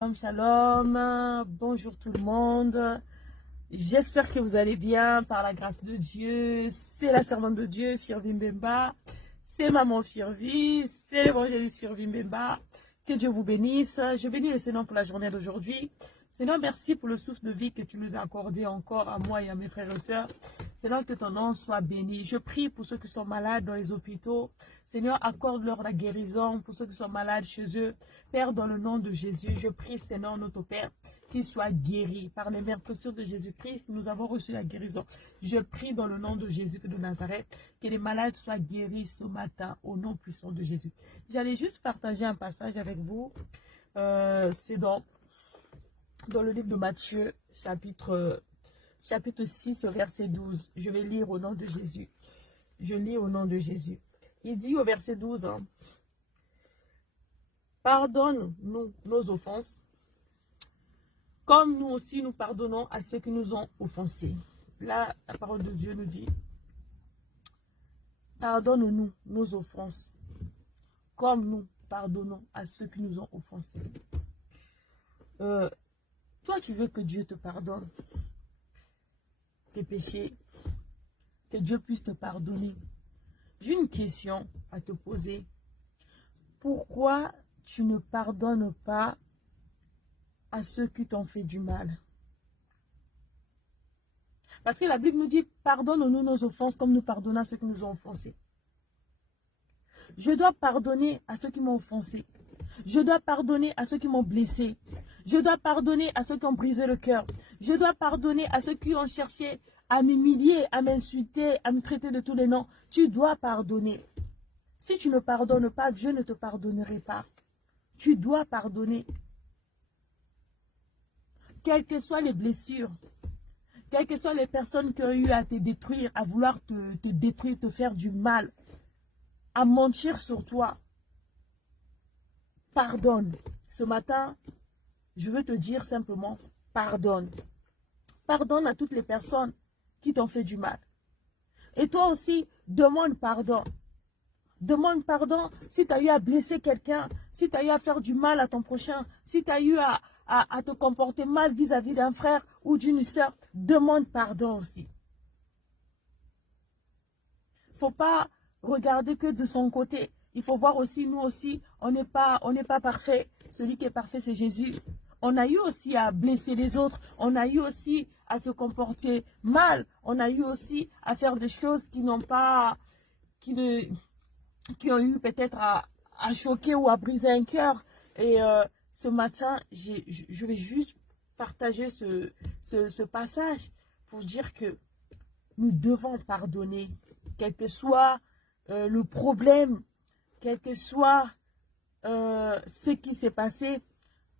Shalom, shalom, bonjour tout le monde. J'espère que vous allez bien par la grâce de Dieu. C'est la servante de Dieu, Firvi Mbemba. C'est maman Firvi, c'est l'évangéliste Firvi Mbemba. Que Dieu vous bénisse. Je bénis le Seigneur pour la journée d'aujourd'hui. Seigneur, merci pour le souffle de vie que tu nous as accordé encore à moi et à mes frères et sœurs. Seigneur, que ton nom soit béni. Je prie pour ceux qui sont malades dans les hôpitaux. Seigneur, accorde-leur la guérison pour ceux qui sont malades chez eux. Père, dans le nom de Jésus, je prie, Seigneur, notre Père, qu'ils soient guéris. Par les mères précieuses de Jésus-Christ, nous avons reçu la guérison. Je prie dans le nom de Jésus de Nazareth, que les malades soient guéris ce matin, au nom puissant de Jésus. J'allais juste partager un passage avec vous. C'est dans le livre de Matthieu, chapitre 6, verset 12. Je vais lire au nom de Jésus. Je lis au nom de Jésus. Il dit au verset 12, hein, pardonne-nous nos offenses, comme nous aussi nous pardonnons à ceux qui nous ont offensés. Là, la parole de Dieu nous dit, pardonne-nous nos offenses, comme nous pardonnons à ceux qui nous ont offensés. Toi, tu veux que Dieu te pardonne tes péchés, que Dieu puisse te pardonner. J'ai une question à te poser. Pourquoi tu ne pardonnes pas à ceux qui t'ont fait du mal? Parce que la Bible nous dit, pardonne-nous nos offenses comme nous pardonnons à ceux qui nous ont offensés. Je dois pardonner à ceux qui m'ont offensé. Je dois pardonner à ceux qui m'ont blessé. Je dois pardonner à ceux qui ont brisé le cœur. Je dois pardonner à ceux qui ont cherché à m'humilier, à m'insulter, à me traiter de tous les noms. Tu dois pardonner. Si tu ne pardonnes pas, Dieu ne te pardonnerait pas. Tu dois pardonner. Quelles que soient les blessures, quelles que soient les personnes qui ont eu à te détruire, à vouloir te détruire, te faire du mal, à mentir sur toi, pardonne. Ce matin, je veux te dire simplement, pardonne. Pardonne à toutes les personnes qui t'ont fait du mal. Et toi aussi, demande pardon. Demande pardon si tu as eu à blesser quelqu'un, si tu as eu à faire du mal à ton prochain, si tu as eu à te comporter mal vis-à-vis d'un frère ou d'une sœur. Demande pardon aussi. Il ne faut pas regarder que de son côté. Il faut voir aussi, nous aussi, on n'est pas parfait. Celui qui est parfait, c'est Jésus. On a eu aussi à blesser les autres. On a eu aussi à se comporter mal. On a eu aussi à faire des choses qui n'ont pas... qui ont eu peut-être à choquer ou à briser un cœur. Et ce matin, je vais juste partager ce passage pour dire que nous devons pardonner, quel que soit le problème, quel que soit ce qui s'est passé,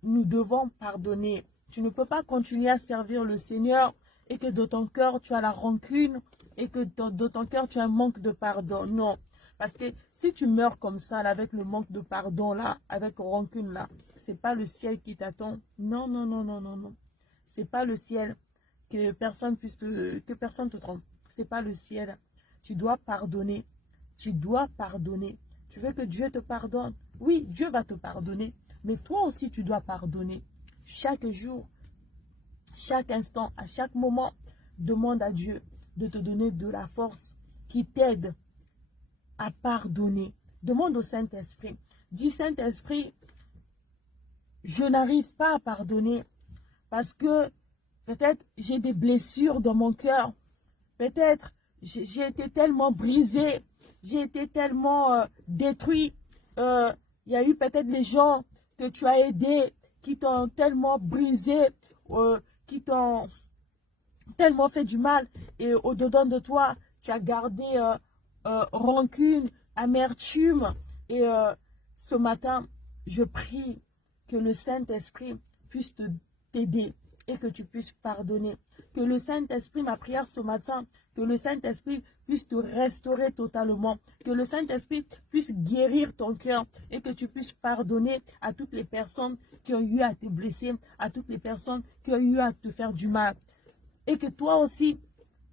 nous devons pardonner. Tu ne peux pas continuer à servir le Seigneur et que de ton cœur tu as la rancune et que de ton cœur tu as un manque de pardon. Non. Parce que si tu meurs comme ça, là, avec le manque de pardon, là, avec rancune, là, c'est pas le ciel qui t'attend. Non, non, non, non, non, non. C'est pas le ciel. Que personne te trompe. C'est pas le ciel. Tu dois pardonner. Tu dois pardonner. Tu veux que Dieu te pardonne? Oui, Dieu va te pardonner. Mais toi aussi, tu dois pardonner. Chaque jour, chaque instant, à chaque moment, demande à Dieu de te donner de la force qui t'aide à pardonner. Demande au Saint-Esprit. Dis, Saint-Esprit, je n'arrive pas à pardonner parce que peut-être j'ai des blessures dans mon cœur. Peut-être j'ai été tellement brisé, j'ai été tellement détruit. Il y a eu peut-être les gens que tu as aidés qui t'ont tellement brisé, qui t'ont tellement fait du mal. Et au-dedans de toi, tu as gardé rancune, amertume. Et ce matin, je prie que le Saint-Esprit puisse t'aider et que tu puisses pardonner. Que le Saint-Esprit, ma prière ce matin, que le Saint-Esprit puisse te restaurer totalement. Que le Saint-Esprit puisse guérir ton cœur et que tu puisses pardonner à toutes les personnes qui ont eu à te blesser, à toutes les personnes qui ont eu à te faire du mal. Et que toi aussi,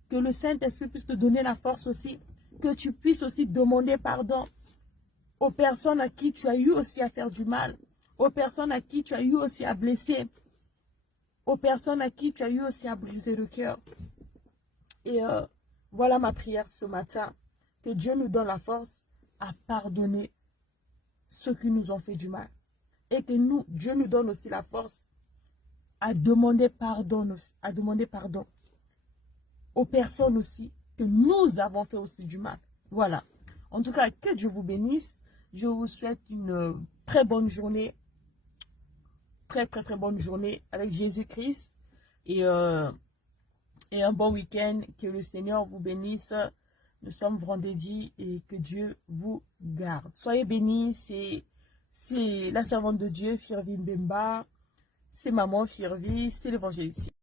que le Saint-Esprit puisse te donner la force aussi, que tu puisses aussi demander pardon aux personnes à qui tu as eu aussi à faire du mal, aux personnes à qui tu as eu aussi à blesser, aux personnes à qui tu as eu aussi à briser le cœur. Et voilà ma prière ce matin, que Dieu nous donne la force à pardonner ceux qui nous ont fait du mal. Et que Dieu nous donne aussi la force à demander pardon aux personnes aussi que nous avons fait aussi du mal. Voilà. En tout cas, que Dieu vous bénisse. Je vous souhaite une très bonne journée. Très bonne journée avec Jésus-Christ. Et un bon week-end. Que le Seigneur vous bénisse. Nous sommes vendredi et que Dieu vous garde. Soyez bénis. C'est la servante de Dieu, Firvi Mbemba. C'est maman Firvi. C'est l'évangéliste.